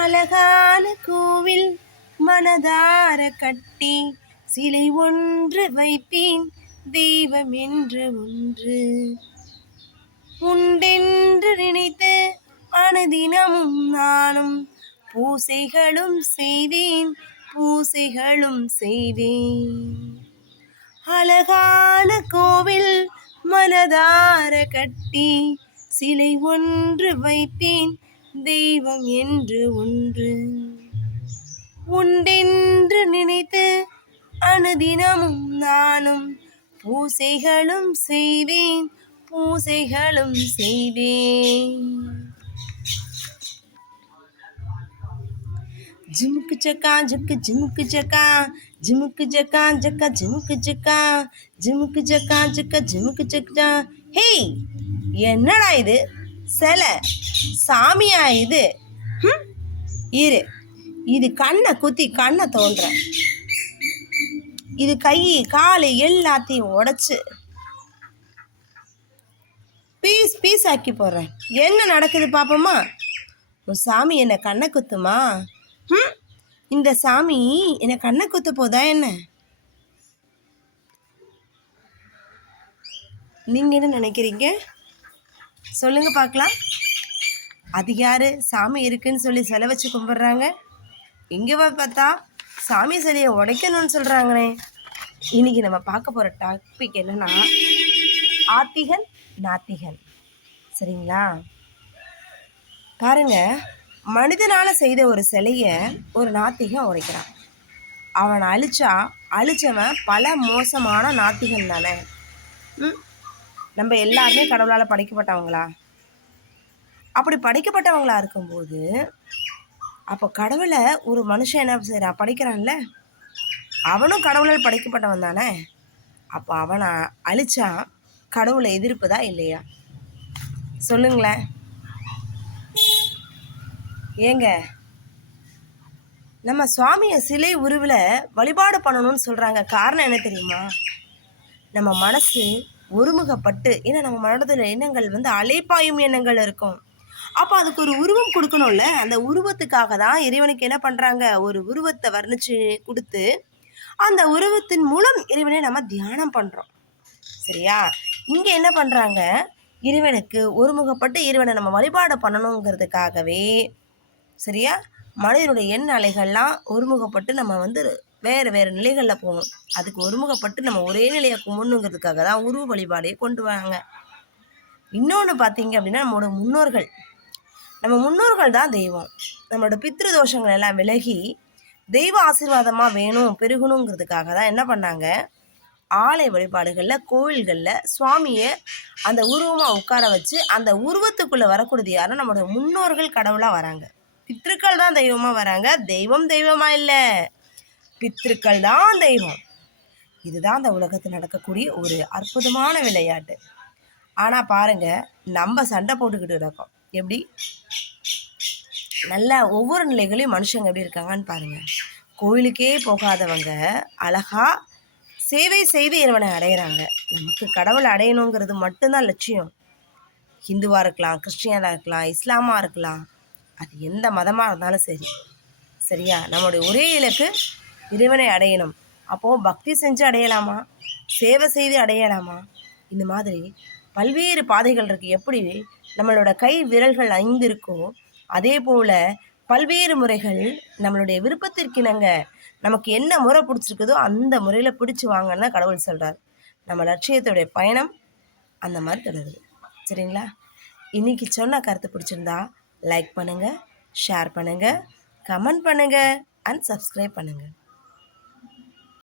அழகான கோவில் மனதார கட்டி சிலை ஒன்று வைத்தேன் தெய்வம் என்று ஒன்று உண்டென்று நினைத்து அனுதினமும் நானும் பூசைகளும் செய்தேன் அழகான கோவில் மனதார கட்டி சிலை ஒன்று வைத்தேன் தெய்வம் என்று ஒன்று உண்டென்று நினைத்து அனுதினமும் நானும் பூசைகளும் செய்தேன் ஜிமுக்கு ஜக்கா ஜக்கு ஜிமுக்கு ஜக்கா ஜிமுக்கு ஜக்கா ஜக்கா ஜிமுக்கு ஜக்கா ஜிமுக்கு ஜக்கா ஜக்கா ஜிமுக்கு ஜக்கா. ஹே, என்னடா இது? சிலை சாமியா இது? இரு, இது கண்ணை குத்தி கண்ணை தோன்ற, இது கை காலு எல்லாத்தையும் உடைச்சு பீஸ் ஆக்கி போடுறேன். என்ன நடக்குது பாப்போமா? உன் சாமி என்னை கண்ணை குத்துமா? இந்த சாமி என்னை கண்ணை குத்த போதா என்ன? நீங்க என்ன நினைக்கிறீங்க? சொல்லுங்க பார்க்கலாம். அது யாரு சாமி இருக்குன்னு சொல்லி சிலை வச்சு கும்பிட்றாங்க? இங்கே பார்த்தா சாமி சிலையை உடைக்கணும்னு சொல்கிறாங்களே. இன்னைக்கு நம்ம பார்க்க போகிற டாபிக் என்னன்னா, ஆத்திகன் நாத்திகன். சரிங்களா? பாருங்க, மனிதனால செய்த ஒரு சிலையை ஒரு நாத்திகன் உடைக்கிறான். அவனை அழிச்சவன் பல மோசமான நாத்திகன் தானே. நம்ம எல்லாருமே கடவுளால் படைக்கப்பட்டவங்களா? அப்படி படைக்கப்பட்டவங்களா இருக்கும்போது அப்போ கடவுளை ஒரு மனுஷன் என்ன செய்கிறான்? படைக்கிறான்ல, அவனும் கடவுளால் படைக்கப்பட்டவன் தானே. அப்போ அவனை அழிச்சா கடவுளை எதிர்ப்புதா இல்லையா? சொல்லுங்களேன். ஏங்க, நம்ம சுவாமியை சிலை உருவில் வழிபாடு பண்ணணும்னு சொல்கிறாங்க. காரணம் என்ன தெரியுமா? நம்ம மனசு ஒருமுகப்பட்டு, ஏன்னா நம்ம மனதில் எண்ணங்கள் அலைப்பாயும் எண்ணங்கள் இருக்கும். அப்போ அதுக்கு ஒரு உருவம் கொடுக்கணும்ல. அந்த உருவத்துக்காக தான் இறைவனுக்கு என்ன பண்ணுறாங்க? ஒரு உருவத்தை வர்ணித்து கொடுத்து அந்த உருவத்தின் மூலம் இறைவனை நம்ம தியானம் பண்ணுறோம். சரியா? இங்கே என்ன பண்ணுறாங்க? இறைவனுக்கு ஒருமுகப்பட்டு இறைவனை நம்ம வழிபாடு பண்ணணுங்கிறதுக்காகவே, சரியா, மனிதனுடைய எண்ண அலைகள்லாம் ஒருமுகப்பட்டு நம்ம வேறு வேறு நிலைகளில் போகணும். அதுக்கு ஒருமுகப்பட்டு நம்ம ஒரே நிலையை கும்பிடணுங்கிறதுக்காக தான் உருவ வழிபாடையே கொண்டு வராங்க. இன்னொன்று பார்த்தீங்க அப்படின்னா, நம்ம முன்னோர்கள் தான் தெய்வம். நம்மளோட பித்ரு தோஷங்கள் எல்லாம் விலகி தெய்வ ஆசீர்வாதமாக வேணும் பெருகணுங்கிறதுக்காக தான் என்ன பண்ணாங்க? ஆலய வழிபாடுகளில் கோவில்களில் சுவாமியை அந்த உருவமாக உட்கார வச்சு அந்த உருவத்துக்குள்ளே வரக்கூடியது யாரும் நம்மளுடைய முன்னோர்கள் கடவுளாக வராங்க. பித்ருக்கள் தான் தெய்வமாக வராங்க. தெய்வமாக இல்லை, பித்ருக்கள் தான் தெய்வம். இதுதான் அந்த உலகத்தில் நடக்கக்கூடிய ஒரு அற்புதமான விளையாட்டு. ஆனால் பாருங்கள், நம்ம சண்டை போட்டுக்கிட்டு இருக்கோம். எப்படி நல்லா ஒவ்வொரு நிலைகளையும் மனுஷங்க எப்படி இருக்காங்கன்னு பாருங்கள். கோயிலுக்கே போகாதவங்க அழகா சேவை செய்து இறைவனை அடையிறாங்க. நமக்கு கடவுளை அடையணுங்கிறது மட்டும்தான் லட்சியம். ஹிந்துவாக இருக்கலாம், கிறிஸ்டியனாக இருக்கலாம், இஸ்லாமாக இருக்கலாம், அது எந்த மதமாக இருந்தாலும் சரி. சரியா? நம்மளுடைய ஒரே இலக்கு இறைவனை அடையணும். அப்போது பக்தி செஞ்சு அடையலாமா? சேவை செய்து அடையலாமா? இந்த மாதிரி பல்வேறு பாதைகள் இருக்குது. எப்படி நம்மளோட கை விரல்கள் 5 இருக்கோ, அதே போல் பல்வேறு முறைகள் நம்மளுடைய விருப்பத்திற்கிணங்க நமக்கு என்ன முறை பிடிச்சிருக்குதோ அந்த முறையில் பிடிச்சி வாங்கன்னு தான் கடவுள் சொல்கிறார். நம்ம லட்சியத்துடைய பயணம் அந்த மாதிரி தொடருது. சரிங்களா? இன்றைக்கி சொன்ன கருத்து பிடிச்சிருந்தா லைக் பண்ணுங்கள், ஷேர் பண்ணுங்கள், கமெண்ட் பண்ணுங்கள் அண்ட் சப்ஸ்கிரைப் பண்ணுங்கள்.